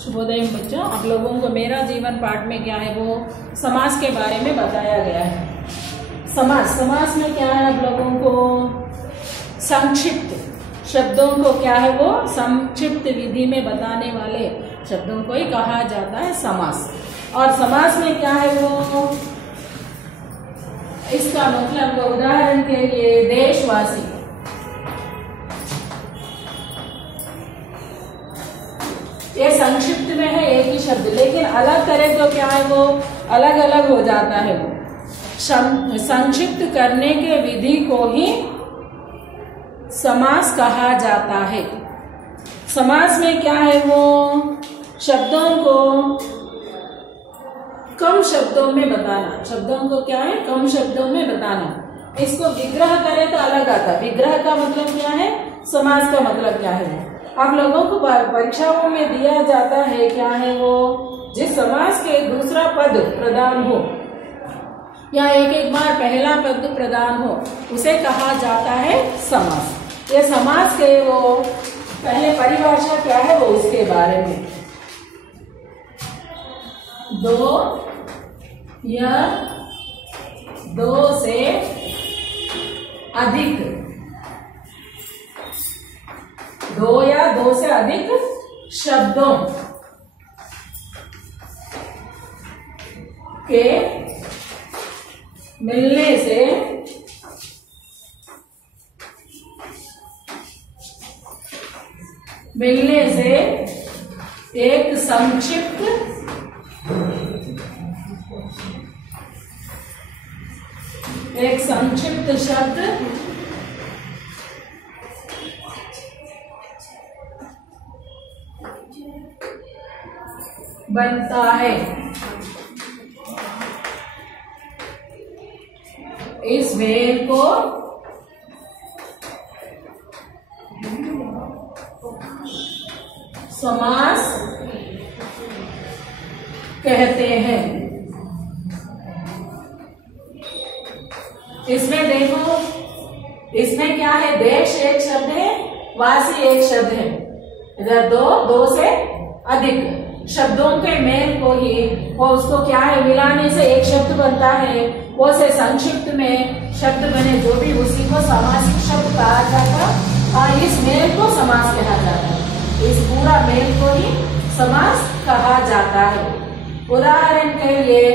शुभोदय बच्चों, आप लोगों को मेरा जीवन पाठ में क्या है वो समास के बारे में बताया गया है। समास में क्या है, आप लोगों को संक्षिप्त शब्दों को क्या है वो संक्षिप्त विधि में बताने वाले शब्दों को ही कहा जाता है समास। और समास में क्या है वो, इसका मतलब उदाहरण के लिए देशवासी, ये संक्षिप्त में है एक ही शब्द, लेकिन अलग करें तो क्या है वो अलग अलग हो जाता है। वो संक्षिप्त करने के विधि को ही समास कहा जाता है। समास में क्या है वो शब्दों को कम शब्दों में बताना, शब्दों को क्या है कम शब्दों में बताना। इसको विग्रह करें तो अलग आता है। विग्रह का मतलब क्या है, समास का मतलब क्या है। आप लोगों को परीक्षाओं में दिया जाता है क्या है वो, जिस समास के दूसरा पद प्रदान हो या एक एक बार पहला पद प्रदान हो उसे कहा जाता है समास। ये समास के वो पहले परिभाषा क्या है वो उसके बारे में, दो या दो से अधिक, दो या दो से अधिक शब्दों के मिलने से एक संक्षिप्त शब्द बनता है। इस मेल को समास कहते हैं। इसमें देखो, इसमें क्या है, देश एक शब्द है, वासी एक शब्द है। इधर दो से अधिक शब्दों के मेल को ही वो उसको क्या है मिलाने से एक शब्द बनता है। वो से संक्षिप्त में शब्द बने जो भी उसी को सामासिक शब्द कहा जाता और इस मेल को समास कहा जाता है। इस पूरा मेल को ही समास कहा जाता है। उदाहरण के लिए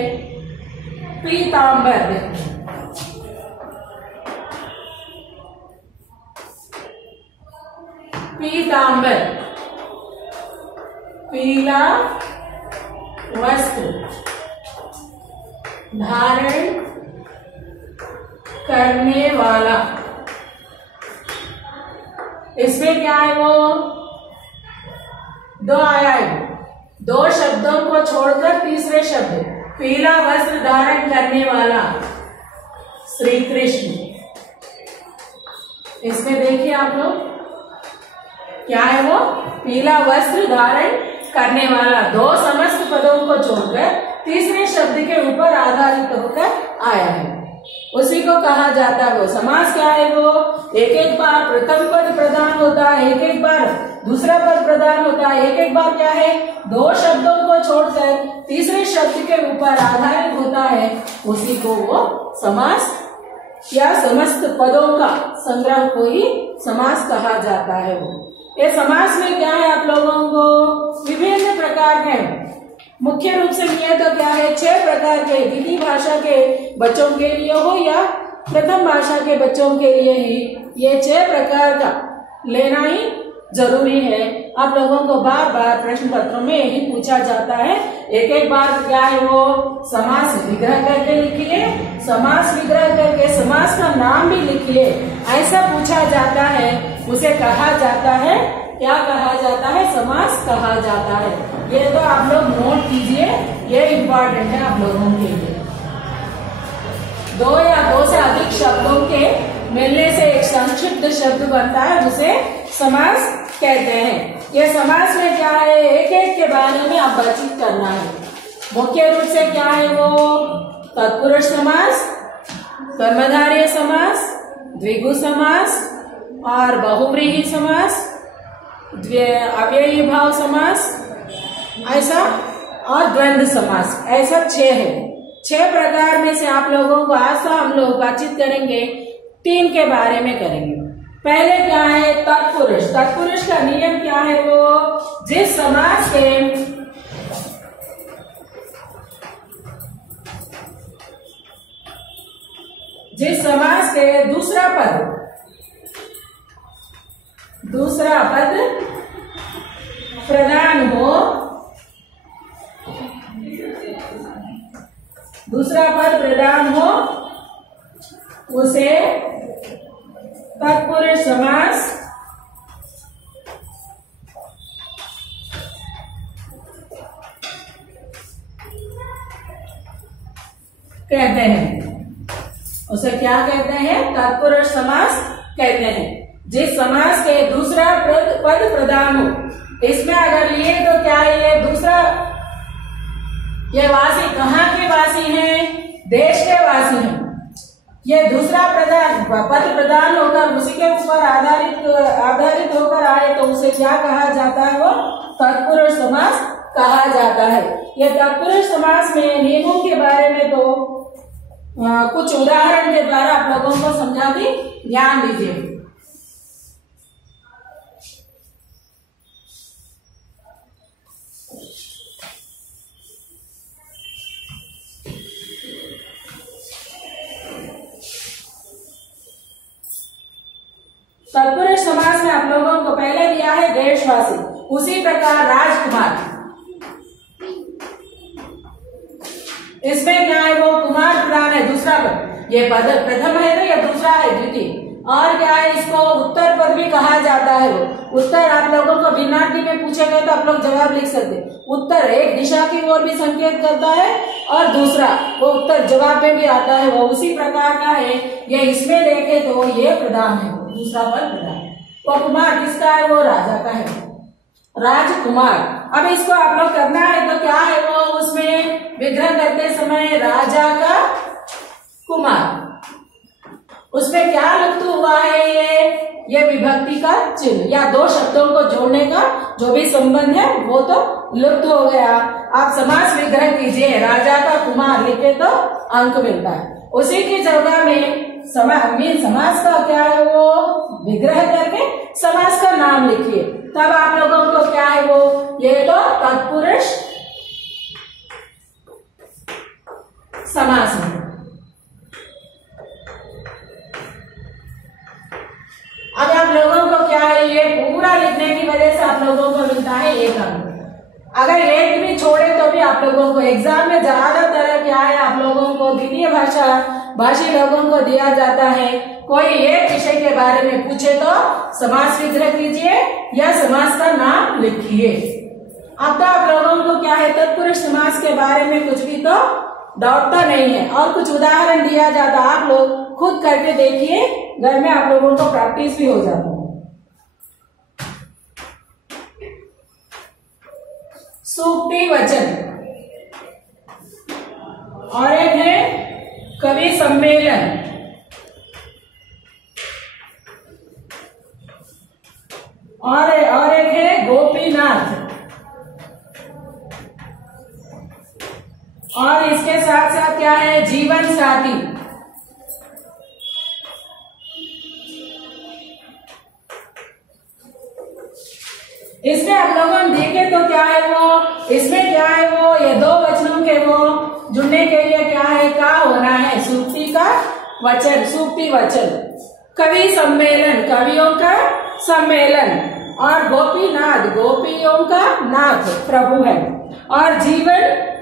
पीतांबर, पीतांबर पीला वस्त्र धारण करने वाला। इसमें क्या है वो दो आया है, दो शब्दों को छोड़कर तीसरे शब्द पीला वस्त्र धारण करने वाला श्री कृष्ण। इसमें देखिए आप लोग क्या है वो पीला वस्त्र धारण करने वाला, दो समस्त पदों को छोड़कर तीसरे शब्द के ऊपर आधारित होकर आया है, उसी को कहा जाता है वो समास। क्या है वो एक एक बार प्रथम पद प्रदान होता है, एक एक बार दूसरा पद प्रदान होता है, एक एक बार क्या है दो शब्दों को छोड़कर तीसरे शब्द के ऊपर आधारित होता है, उसी को वो समास या समस्त पदों का संग्रह को ही समास कहा जाता है। वो ये समास में क्या है, आप लोगों को विभिन्न प्रकार के, मुख्य रूप से ये तो क्या है 6 प्रकार के, हिंदी भाषा के बच्चों के लिए हो या प्रथम भाषा के बच्चों के लिए ही ये 6 प्रकार का लेना ही जरूरी है। आप लोगों को बार बार प्रश्न पत्रों में यही पूछा जाता है। एक एक बार क्या है वो समास विग्रह करके लिखिए, समास विग्रह करके समास का नाम भी लिखिए, ऐसा पूछा जाता है। उसे कहा जाता है, क्या कहा जाता है, समास कहा जाता है। ये तो आप लोग नोट कीजिए, ये इम्पोर्टेंट है आप लोगों के लिए। दो या दो से अधिक शब्दों के मिलने से एक संक्षिप्त शब्द बनता है, उसे समास कहते हैं। ये समास में क्या है, एक एक के बारे में आप बातचीत करना है। मुख्य रूप से क्या है वो तत्पुरुष समास, कर्मधारय समास, द्विगु समास और बहुव्रीहि समास, अव्ययी भाव समास ऐसा, और द्वंद्व समास, ऐसा 6 है। 6 प्रकार में से आप लोगों को आज तो हम लोग बातचीत करेंगे, 3 के बारे में करेंगे। पहले क्या है? तत्पुरुष। तत्पुरुष का नियम क्या है? वो जिस समास के दूसरा पद प्रधान हो, उसे तत्पुरुष समास कहते हैं। उसे क्या कहते हैं? तत्पुरुष समास कहते हैं। जिस समास के दूसरा पद प्रधान हो, इसमें अगर लिए तो क्या ये दूसरा, ये वासी कहाँ के वासी हैं? देश के वासी हैं। ये दूसरा पद प्रधान होकर उसी के ऊपर आधारित होकर आए तो उसे क्या कहा जाता है? वो तत्पुरुष समास कहा जाता है। ये तत्पुरुष समास में नियमों के बारे में तो कुछ उदाहरण के द्वारा आप लोगों को समझा दी, ध्यान दीजिए। तत्पुरुष समास में आप लोगों को पहले दिया है देशवासी, उसी प्रकार राजकुमार। इसमें क्या है? वो कुमार प्रधान है, दूसरा पद। ये पद प्रथम है तो ये दूसरा है, द्वितीय। और क्या है? इसको उत्तर पद भी कहा जाता है। वो उत्तर आप लोगों को भिन्नार्थी में पूछे गए तो आप लोग जवाब लिख सकते। उत्तर एक दिशा की ओर भी संकेत करता है, और दूसरा वो उत्तर जवाब में भी आता है, वो उसी प्रकार का है। ये इसमें देखे तो ये प्रधान है, दूसरा पद प्रधान है। वो कुमार किसका है? वो राजा का है, राजकुमार। अब इसको आप लोग करना है तो क्या है? वो उसमें विग्रह करते समय राजा का कुमार, उसमें क्या लुप्त हुआ है? ये विभक्ति का चिन्ह या दो शब्दों को जोड़ने का जो भी संबंध है वो तो लुप्त हो गया। आप समास विग्रह कीजिए, राजा का कुमार लिखे तो अंक मिलता है। उसी की जगह में समास का क्या है? वो विग्रह करके समास का नाम लिखिए, तब आप लोगों को क्या है? वो ये तो तत्पुरुष समास है। अब आप लोगों को क्या है? ये पूरा लिखने की वजह से आप लोगों को मिलता है 1 अंक। अगर एक भी छोड़े तो भी आप लोगों को एग्जाम में ज्यादातर क्या है? आप लोगों को द्वितीय भाषी लोगों को दिया जाता है। कोई एक विषय के बारे में पूछे तो समास विग्रह कीजिए या समास का नाम लिखिए। अब तो आप लोगों को क्या है? तत्पुरुष समास के बारे में कुछ भी तो डाउट तो नहीं है, और कुछ उदाहरण दिया जाता, आप लोग खुद करके देखिए, घर में आप लोगों को प्रैक्टिस भी हो जाता है। सूक्ति वचन और एक है कवि सम्मेलन, और एक है गोपीनाथ, और इसके साथ साथ क्या है? जीवन साथी। इसमें आप लोगों ने देखे तो क्या है? वो इसमें क्या है? वो ये दो वचनों के वो जुड़ने के लिए क्या है? का होना है सूक्ति का वचन, सूक्ति वचन। कवि सम्मेलन, कवियों का सम्मेलन, और गोपीनाथ, गोपियों का नाथ प्रभु है, और जीवन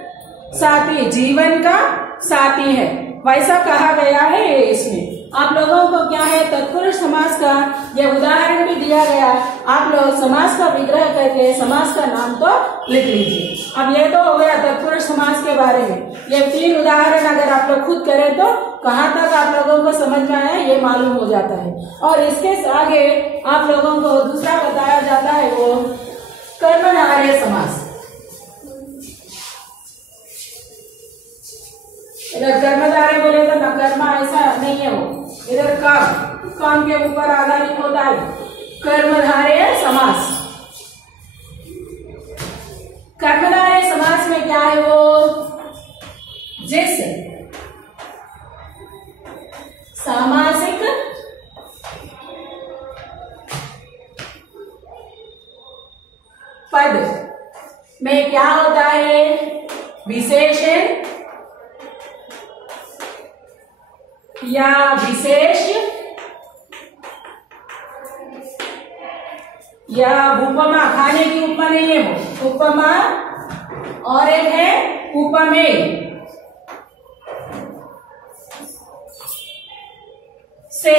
साथी, जीवन का साथी है, वैसा कहा गया है। इसमें आप लोगों को क्या है? तत्पुरुष समास का यह उदाहरण भी दिया गया। आप लोग समास का विग्रह करके समास का नाम तो लिख लीजिए। अब ये तो हो गया तत्पुरुष समास के बारे में। ये 3 उदाहरण अगर आप लोग खुद करें तो कहाँ तक आप लोगों को समझ में आया ये मालूम हो जाता है। और इसके आगे आप लोगों को दूसरा बताया जाता है वो कर्मधारय समास। इधर कर्मधारय बोले तो कर्म ऐसा नहीं है, वो इधर काम के ऊपर आधारित होता है कर्मधारय समास। कर्मधारय समास में क्या है वो, जिस सामासिक पद में क्या होता है, विशेषण या विशेष या उपमा, खाने की उपमा नहीं है वो, उपमा, और एक है उपमेय से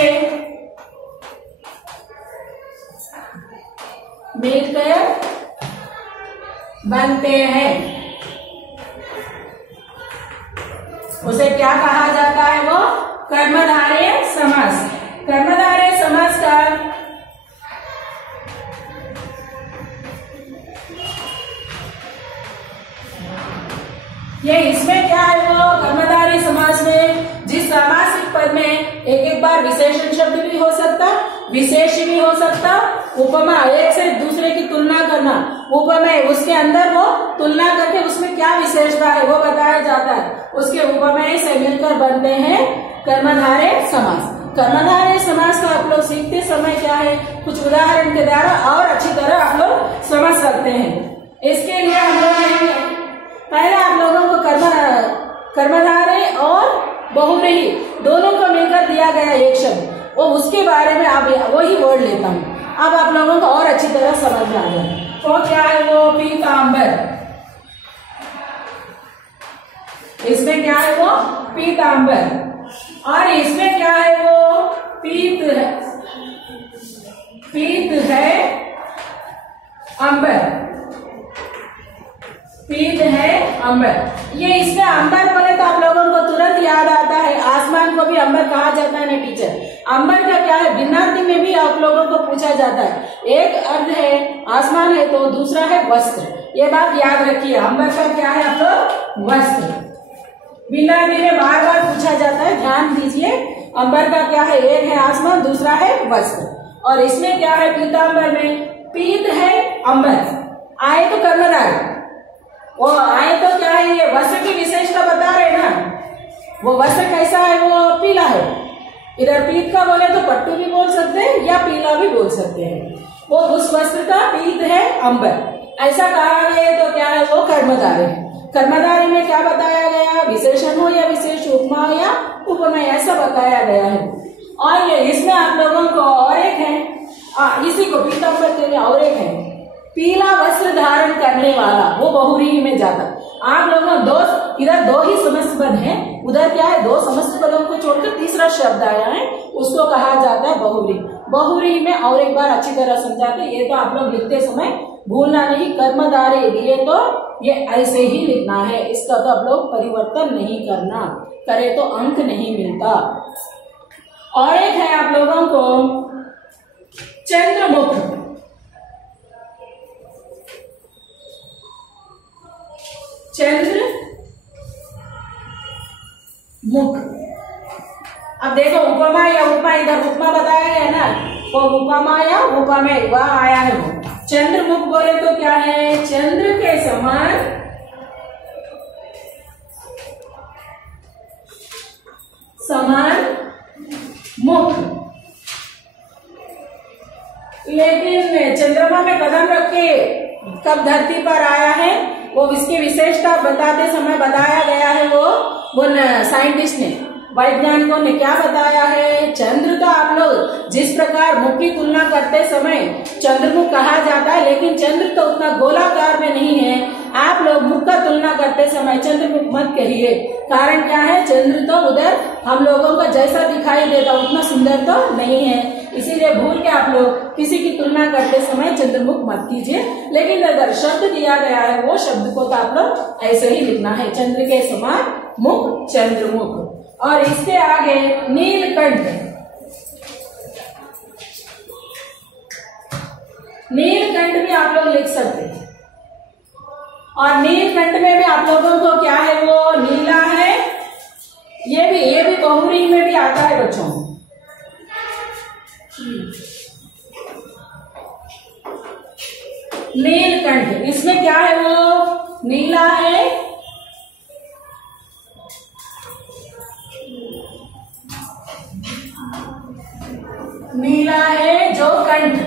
मिलकर बनते हैं, उसे क्या कहा जाता है वो, कर्मधारय समास। कर्मधारय समास का ये इसमें क्या है वो, कर्मधारय समास में जिस सामासिक पद में एक बार विशेषण शब्द भी हो सकता, विशेष भी हो सकता, उपमा एक से दूसरे की तुलना करना, उपमेय उसके अंदर वो तुलना करके उसमें क्या विशेषता है वो बताया जाता है, उसके उपमेय से मिलकर बनते हैं कर्मधारय समास। कर्मधारय समास का आप लोग सीखते समय क्या है, कुछ उदाहरण के द्वारा और अच्छी तरह आप लोग समझ सकते हैं। इसके लिए हम लोग पहले आप लोगों को कर्मधारय और बहुव्रीहि दोनों को मिलकर दिया गया एक शब्द, वो उसके बारे में आप वही वर्ड लेता हूँ, अब आप लोगों को और अच्छी तरह समझ में आ जाए। तो क्या है वो, पीतांबर, इसमें क्या है वो, पीतांबर, और इसमें क्या है वो, पीत है, पीत है अंबर, पीत है अंबर। ये इसमें अंबर बोले तो आप लोगों को तुरंत याद आता है, आसमान को भी अंबर कहा जाता है ना टीचर। अंबर का क्या है, भिन्नार्थी में भी आप लोगों को पूछा जाता है, एक अर्थ है आसमान है तो दूसरा है वस्त्र, ये बात याद रखिए। अंबर का क्या है आप लोग, वस्त्र, भिन्नार्थी में बार बार पूछा जाता है, ध्यान दीजिए। अंबर का क्या है, एक है आसमान, दूसरा है वस्त्र, और इसमें क्या है, पीतांबर में पीत है अंबर, आए तो कर्मधारय, वो आए तो क्या है, ये वस्त्र की विशेषता बता रहे ना, वो वस्त्र कैसा है, वो पीला है। इधर पीत का बोले तो पट्टू भी बोल सकते हैं या पीला भी बोल सकते हैं, वो उस वस्त्र का पीत है अंबर, ऐसा कहा गया तो क्या है वो, कर्मधारय है। कर्मधारय में क्या बताया गया, विशेषण हो या विशेष उपमा हो या उपमेय, ऐसा बताया गया है। और ये इसमें आप लोगों को और एक है, इसी को पीतांबर के लिए और एक है, पीला वस्त्र धारण करने वाला, वो बहुव्रीहि में जाता। आप लोगों दो, इधर दो ही समस्त पद है, उधर क्या है, दो समस्त पदों को छोड़कर तीसरा शब्द आया है, उसको कहा जाता है बहुव्रीहि। बहुव्रीहि में और एक बार अच्छी तरह समझाते, ये तो आप लोग लिखते समय भूलना नहीं, कर्मधारय दिए तो ये ऐसे ही लिखना है, इसका तो आप लोग परिवर्तन नहीं करना, करे तो अंक नहीं मिलता। और एक है आप लोगों को चंद्रमुख, चंद्र मुख। अब देखो उपमा या उपमा, इधर उपमा बताया गया ना, वो उपमा या उपमेय वह आया है वो। चंद्रमुख बोले तो क्या है, चंद्र के समान समान मुख, लेकिन चंद्रमा में कदम रख के कब धरती पर आया है, वो इसकी विशेषता बताते समय बताया गया है, वो साइंटिस्ट ने, वैज्ञानिकों ने क्या बताया है, चंद्र का आप लोग जिस प्रकार मुख की तुलना करते समय चंद्रमुख कहा जाता है, लेकिन चंद्र तो उतना गोलाकार में नहीं है, आप लोग मुख का तुलना करते समय चंद्रमुख मत कहिए। कारण क्या है, चंद्र तो उधर हम लोगों का जैसा दिखाई देता उतना सुंदर तो नहीं है, इसीलिए भूल के आप लोग किसी की तुलना करते समय चंद्रमुख मत कीजिए। लेकिन अगर शब्द दिया गया है वो शब्द को तो आप लोग ऐसे ही लिखना है, चंद्र के समान मुख, चंद्रमुख। और इसके आगे नीलकंठ, नीलकंठ भी आप लोग लिख सकते हैं, और नीलकंठ में भी आप लोगों को क्या है, वो नीला है, ये भी बहुव्रीहि में भी आता है बच्चों। नीलकंठ, इसमें क्या है, वो नीला है, नीला है जो कंठ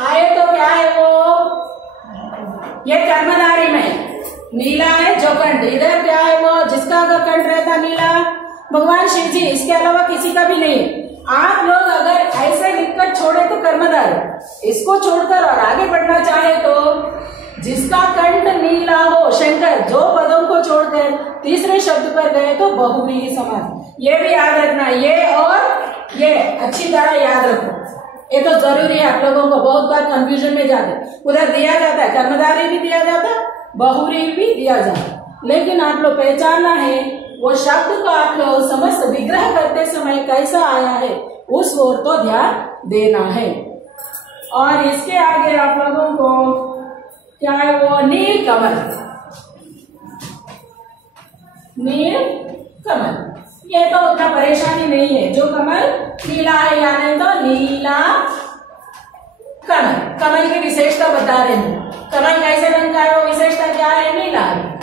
आए तो क्या है वो, ये कर्मधारी में नीला है जो कंठ, इधर क्या है वो जिसका अगर कंठ रहता नीला भगवान शिव जी, इसके अलावा किसी का भी नहीं है। आप लोग अगर ऐसे लिखकर छोड़े तो कर्मधारी, इसको छोड़कर और आगे बढ़ना चाहे तो जिसका कंठ नीला हो शंकर, जो पदों को छोड़कर तीसरे शब्द पर गए तो बहुव्रीहि समास। ये भी याद रखना, ये और ये अच्छी तरह याद रखो, ये तो जरूरी है। आप लोगों को बहुत बार कंफ्यूजन में जाते, उधर दिया जाता है कर्मधारी भी दिया जाता है, बहुव्रीहि भी दिया जाता, लेकिन आप लोग पहचानना है वो शब्द को आप लोग समस्त विग्रह करते समय कैसा आया है उस ओर तो ध्यान देना है। और इसके आगे आप लोगों को क्या है वो, नील कमल, नील कमल, ये तो उतना परेशानी नहीं है, जो कमल नीला है या नहीं तो नीला कमल। कमल की विशेषता बता रहे हैं, कमल कैसे रंग का है वो विशेषता क्या है, नीला है।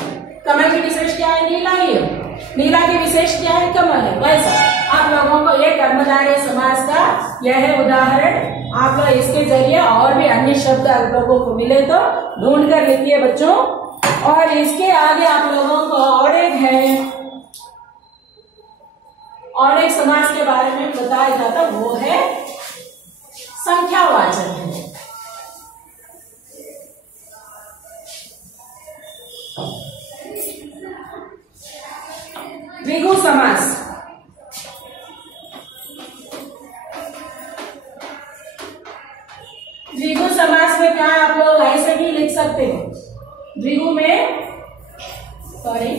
कमल की विशेष क्या है, नीला ही है, नीला की विशेष क्या है, कमल है। वैसा आप लोगों को ये कर्मधारय समास का यह है उदाहरण, आप लोग इसके जरिए और भी अन्य शब्द आप लोगों को मिले तो ढूंढ कर लिखिए बच्चों। और इसके आगे आप लोगों को और एक है, और एक समास के बारे में बताया जाता, वो है संख्यावाचक है। द्विगु समास, द्विगु समास में क्या आप लोग ऐसे भी लिख सकते हो, द्विगु में सॉरी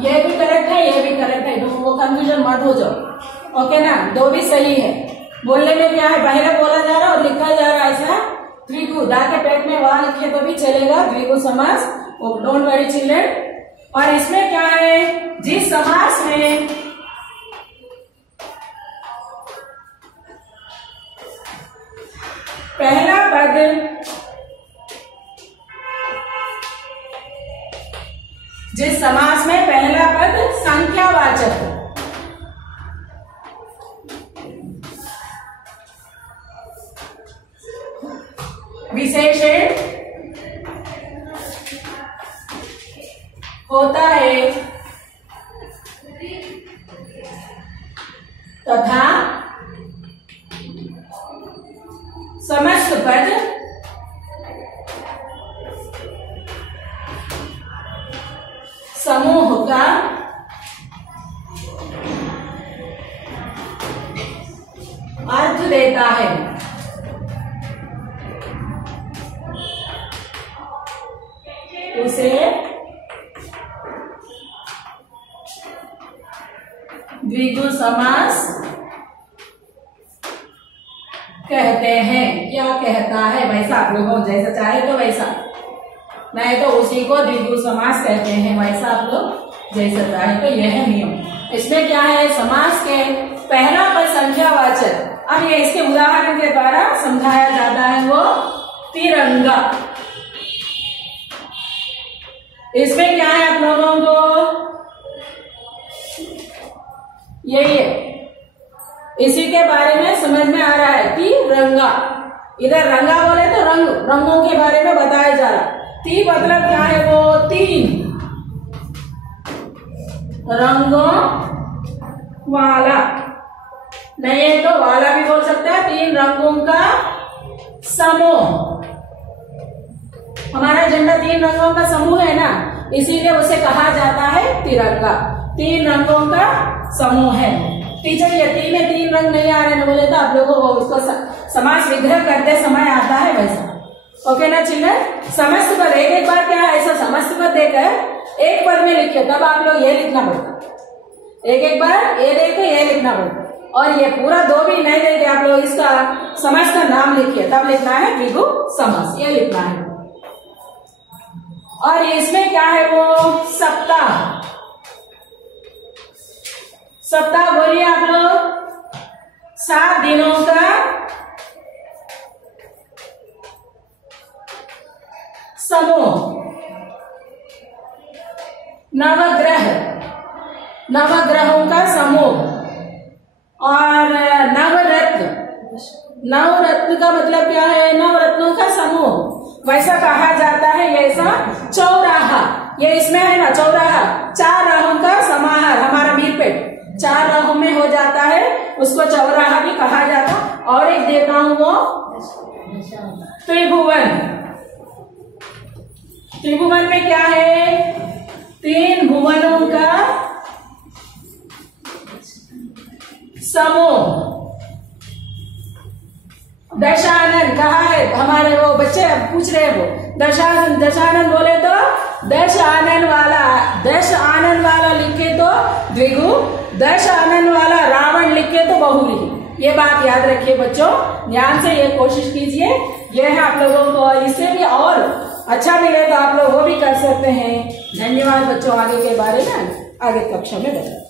ये भी करेक्ट है, ये भी करेक्ट है, तो वो कंफ्यूजन मत हो जाओ, ओके ना, दो भी सही है। बोलने में क्या है, पहले बोला जा रहा और लिखा जा रहा है ऐसा, द्विगु दा के पेट में वहां लिखे तो भी चलेगा, द्विगु समास, डोंट वरी चिल्ड्रन। और इसमें क्या है, जिस समास में पहला पद, जिस समास में पहला पद संख्यावाचक, विशेषण होता है तथा समस्त पद समूह का अर्थ देता है। उसे द्विगु समास कहते हैं। क्या कहता है, वैसा आप लोगों जैसा चाहे तो वैसा, नहीं तो उसी को द्विगु समास कहते हैं, वैसा आप लोग जैसा चाहे तो यह है नियम। इसमें क्या है, समास के पहला पद संख्यावाचक, अब ये इसके उदाहरण के द्वारा समझाया जाता है, वो तिरंगा। इसमें क्या है आप लोगों को, यही है, इसी के बारे में समझ में आ रहा है, तिरंगा। इधर रंगा बोले तो रंग, रंगों के बारे में बताया जा रहा। ती मतलब क्या है, वो तीन रंगों वाला, नहीं है तो वाला भी बोल सकता है, तीन रंगों का समूह। हमारा झंडा तीन रंगों का समूह है ना, इसीलिए उसे कहा जाता है तिरंगा, तीन रंगों का समूह है। टीचर ये तीन में तीन रंग नहीं आ रहे ना बोले तो आप लोगों को उसको समास विग्रह करते समय आता है वैसा, ओके ना चिल्ड्रन। समस्त पद एक एक बार क्या ऐसा समस्त पद देकर एक पद में लिखिए, तब आप लोग ये लिखना पड़ता, एक एक बार ये देख के ये लिखना पड़ता, और ये पूरा दो भी नहीं देके आप लोग इसका समास का नाम लिखिए, तब लिखना है द्विगु समास, ये लिखना है। और इसमें क्या है, वो सप्ताह, सप्ताह बोलिए आप लोग, 7 दिनों का समूह। नवग्रह, नवग्रहों का समूह। और नवरत्न, नवरत्न का मतलब क्या है? नवरत्नों का समूह। वैसा कहा जाता है ऐसा चौराहा, ये इसमें है ना चौराहा, 4 राहों का समाहार। हमारा मीरपेट 4 राहों में हो जाता है, उसको चौराहा भी कहा जाता। और एक देता हूं वो त्रिभुवन। त्रिभुवन में क्या है? 3 भुवनों का समूह। दशानन कहा है, हमारे वो बच्चे पूछ रहे हैं वो दशानन, दशानन बोले तो 10 आनन वाला, 10 आनन वाला लिखे तो द्विगु, 10 आनन वाला रावण लिखे तो बहुव्रीहि। ये बात याद रखिए बच्चों, ध्यान से ये कोशिश कीजिए। ये है आप लोगों को, इससे भी और अच्छा मिले तो आप लोग वो भी कर सकते हैं। धन्यवाद बच्चों, आगे के बारे में आगे कक्षा में बताएं।